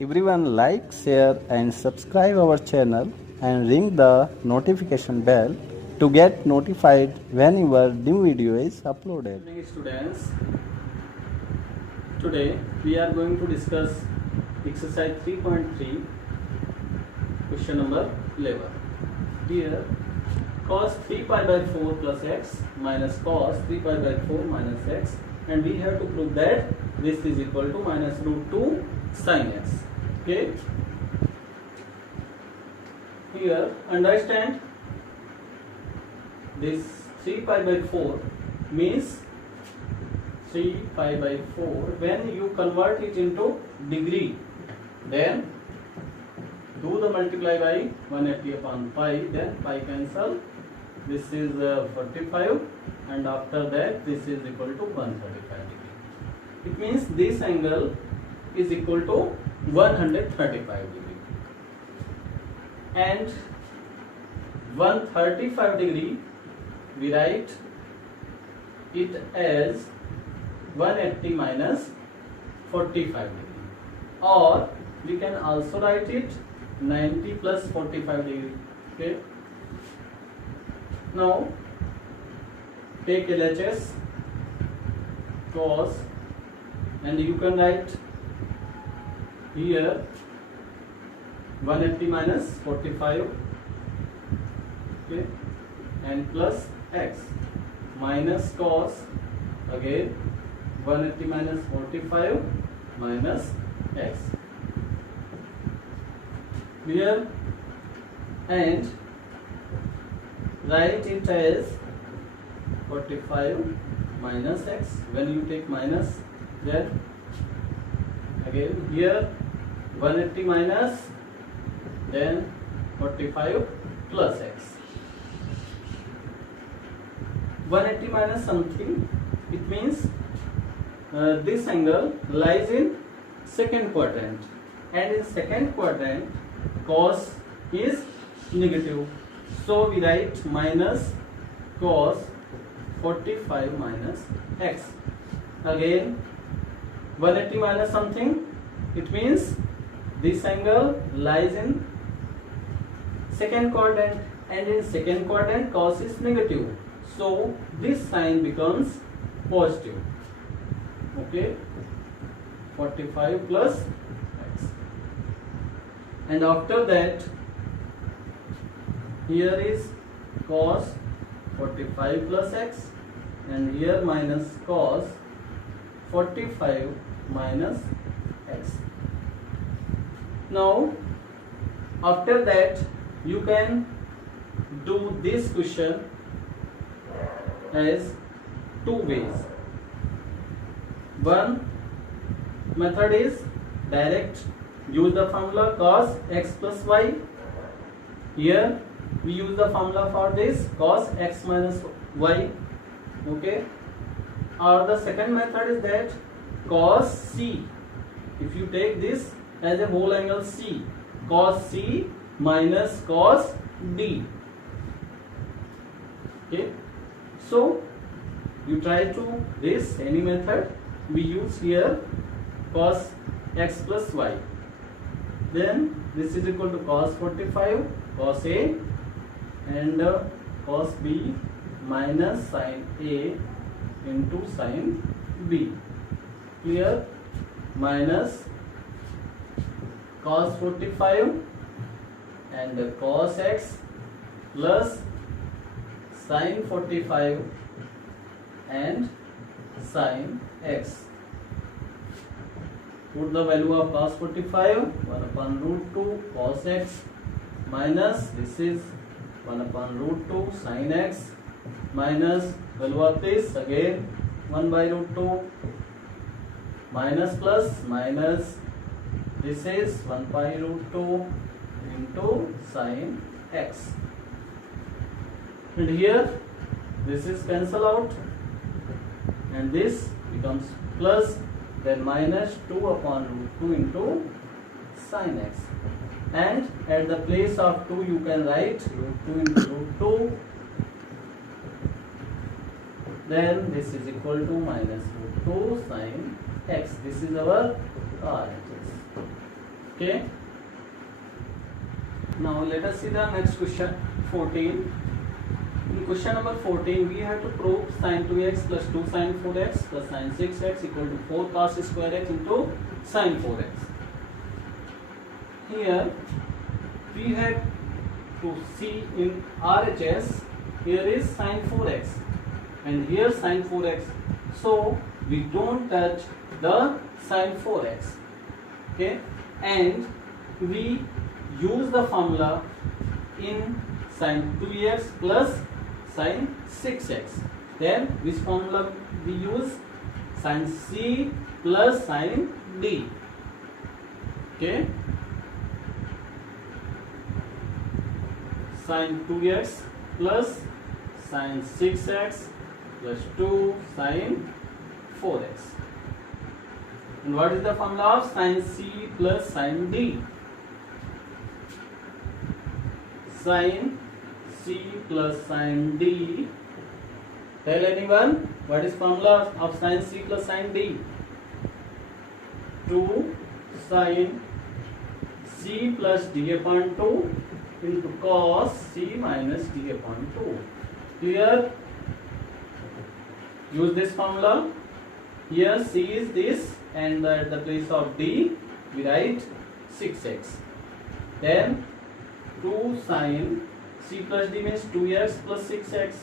Everyone like, share and subscribe our channel and ring the notification bell to get notified whenever new video is uploaded. Good evening, students. Today we are going to discuss exercise 3.3 question number 11. Here cos 3 pi by 4 plus x minus cos 3 pi by 4 minus x, and we have to prove that this is equal to minus root 2 sin x. Okay, here understand this 3 pi by 4 means 3 pi by 4. When you convert it into degree, then do the multiply by 180 upon pi, then pi cancel. This is 45, and after that this is equal to 135 degree. It means this angle is equal to 135 degree, and 135 degree we write it as 180 minus 45 degree, or we can also write it 90 plus 45 degree. Okay, now take LHS cos, and you can write here 180 minus 45, okay, and plus x minus cos, again 180 minus 45 minus x here, and write it as 45 minus x. When you take minus, then again here 180 minus, then 45 plus x. 180 minus something, it means this angle lies in second quadrant, and in second quadrant cos is negative, so we write minus cos 45 minus x. Again 180 minus something, it means this angle lies in second quadrant, and in second quadrant cos is negative, so this sign becomes positive. Okay, 45 plus x, and after that here is cos 45 plus x, and here minus cos 45 minus x. Now after that you can do this question as two ways. One method is direct, use the formula cos x plus y. Here we use the formula for this cos x minus y. Okay, or the second method is that cos c. If you take this as a whole angle c, cos c minus cos d. Okay, so you try to this any method. We use here cos x plus y, then this is equal to cos 45 cos a, and cos b minus sin a into sin b. Here minus cos 45 and cos x plus sin 45 and sin x. Put the value of cos 45, 1 upon root 2 cos x, minus this is 1 upon root 2 sin x, minus value of this again 1 by root 2, minus plus minus this is 1 by root 2 into sin x, and here this is cancel out, and this becomes plus, then minus 2 upon root 2 into sin x, and at the place of 2 you can write root 2 into root 2, then this is equal to minus root 2 sin x. This is our RHS. Okay. Now let us see the next question 14. In question number 14, we have to prove sin 2x plus 2 sin 4x plus sin 6x equal to 4 cos square x into sin 4x. Here we have to see in RHS, here is sin 4x and here sin 4x. So we don't touch the sin 4x. Okay, and we use the formula in sin 2x plus sin 6x. Then which formula we use? Sin C plus sin D. Okay, sin 2x plus sin 6x plus 2 sin 4x. And what is the formula of sin C plus sin D? Sin C plus sin D. Tell anyone what is formula of sin C plus sin D? 2 sin C plus D upon 2 into cos C minus D upon 2. Here use this formula. Here C is this, and at the place of D we write 6x. Then 2 sin C plus D means 2x plus 6x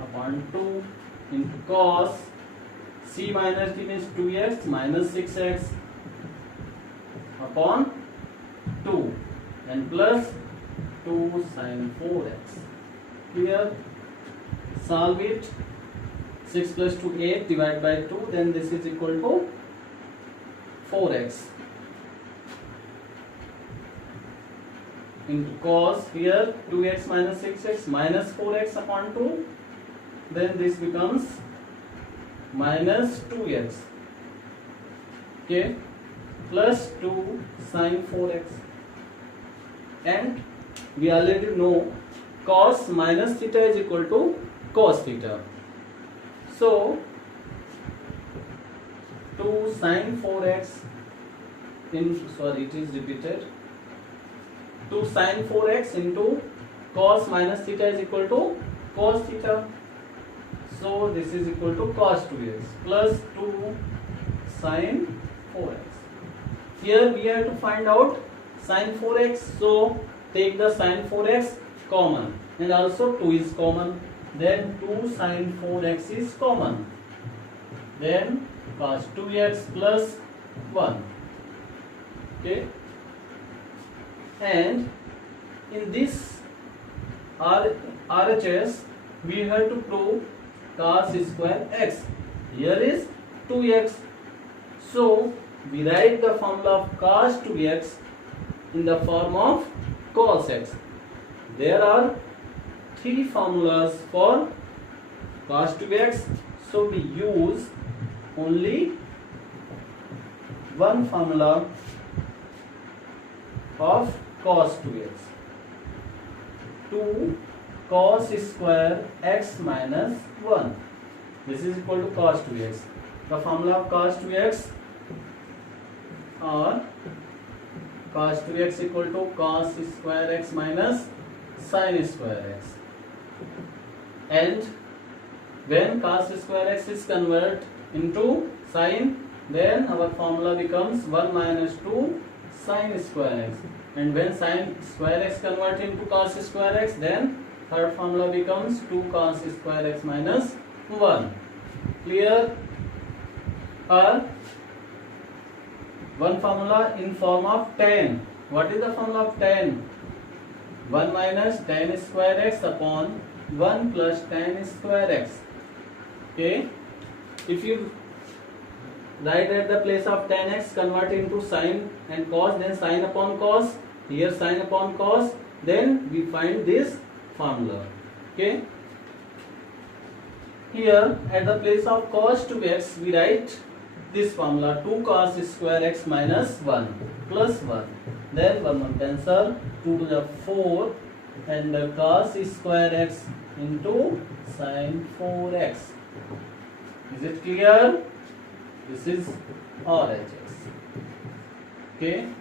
upon 2 into cos C minus D means 2x minus 6x upon 2 and plus 2 sin 4x. Here solve it. 6 plus 2 8 divided by 2, then this is equal to 4x into cos, here 2x minus 6x minus 4x upon 2, then this becomes minus 2x, okay, plus 2 sin 4x. And we already know cos minus theta is equal to cos theta. So 2 sin 4x into, sorry, it is repeated, 2 sin 4x into cos minus theta is equal to cos theta. So this is equal to cos 2x plus 2 sin 4x. Here we have to find out sin 4x. So take the sin 4x common, and also 2 is common. Then 2 sin 4x is common. Then cos 2x plus 1. Okay. And in this RHS we have to prove cos square x. Here is 2x. So we write the formula of cos 2x in the form of cos x. There are 3 formulas for cos 2x. So we use only one formula of cos 2x. 2 cos square x minus 1. This is equal to cos 2x. The formula of cos 2x or cos 2x equal to cos square x minus sin square x. And when cos square x is converted into sin, then our formula becomes 1 minus 2 sin square x. And when sin square x converts into cos square x, then third formula becomes 2 cos square x minus 1. Clear? Or one formula in form of tan. What is the formula of tan? 1 minus tan square x upon 1 plus tan square x. Okay. If you write at the place of tan x, convert into sin and cos, then sin upon cos, here sin upon cos, then we find this formula. Okay. Here at the place of cos 2x we write this formula, 2 cos square x minus 1 plus 1. Then 1 1 cancel, 2 to the 4 and the cos square x into sin 4x. Is it clear? This is RHS. Okay.